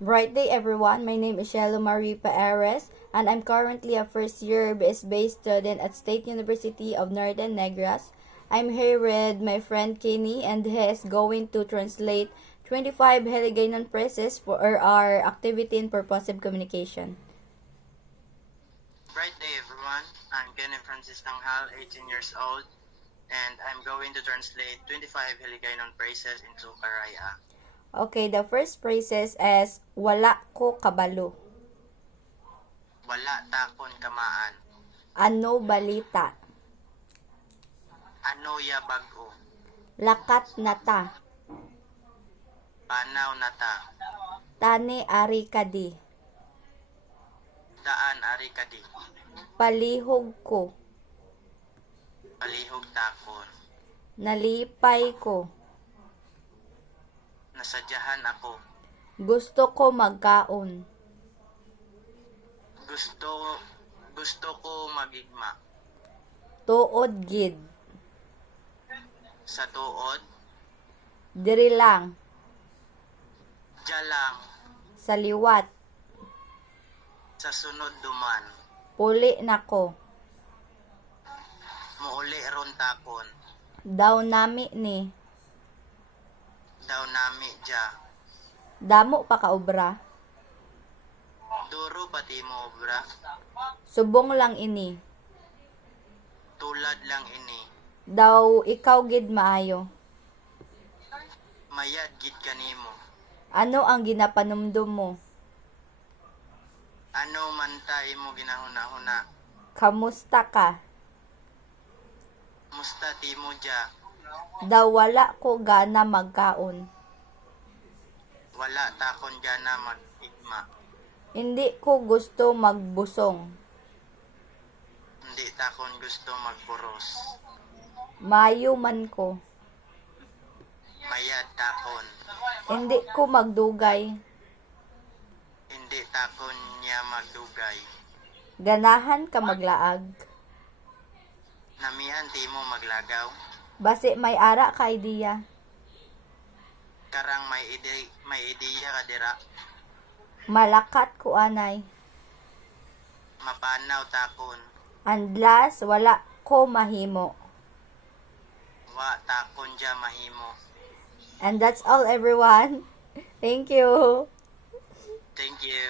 Bright day everyone, my name is Shelo Marie Paeres and I'm currently a first year BS-based student at State University of Northern Negros. I'm here with my friend Kenny and he is going to translate 25 Hiligaynon phrases for our activity in purposive communication. Bright day everyone, I'm Kenny Francis Tanghal, 18 years old, and I'm going to translate 25 Hiligaynon phrases into Karaya. Okay, the first phrases is wala ko kabalo. Wala takon kamaan. Ano balita? Ano ya bago? Lakat na ta. Panaw na ta. Tani ari kadi. Daan ari kadi. Palihog ko. Palihog takon. Nalipay ko. Nasadyahan ako. Gusto ko magkaon. Gusto ko magigma. Tuod gid. Sa tuod, Diri lang. jalang, Sa liwat. sa sunod duman. Puli nako. Muuli ron takon. Daw nami ni. Daw nami dya. Damo pa ka obra. Duro pati mo obra. Subong lang ini. Tulad lang ini. Daw ikaw gid maayo. Mayad gid kanimo. Ano ang ginapanumdum mo? Ano man ta imo ginahuna-huna. Kamusta ka? Musta timo dya. Daw wala ko gana magkaon. Wala takon dya na mag-igma. Hindi ko gusto magbusong. Hindi takon gusto magburos. Mayo man ko. Mayad takon. Hindi ko magdugay. Hindi takon niya magdugay. Ganahan ka maglaag. Namian timo maglagaw. Basi may ara ka idea. Karang may ideya ka dira. Malakat ko anay. Mapanaw takon. Andlas wala ko mahimo. Wa takon dya mahimo. And that's all everyone. Thank you. Thank you.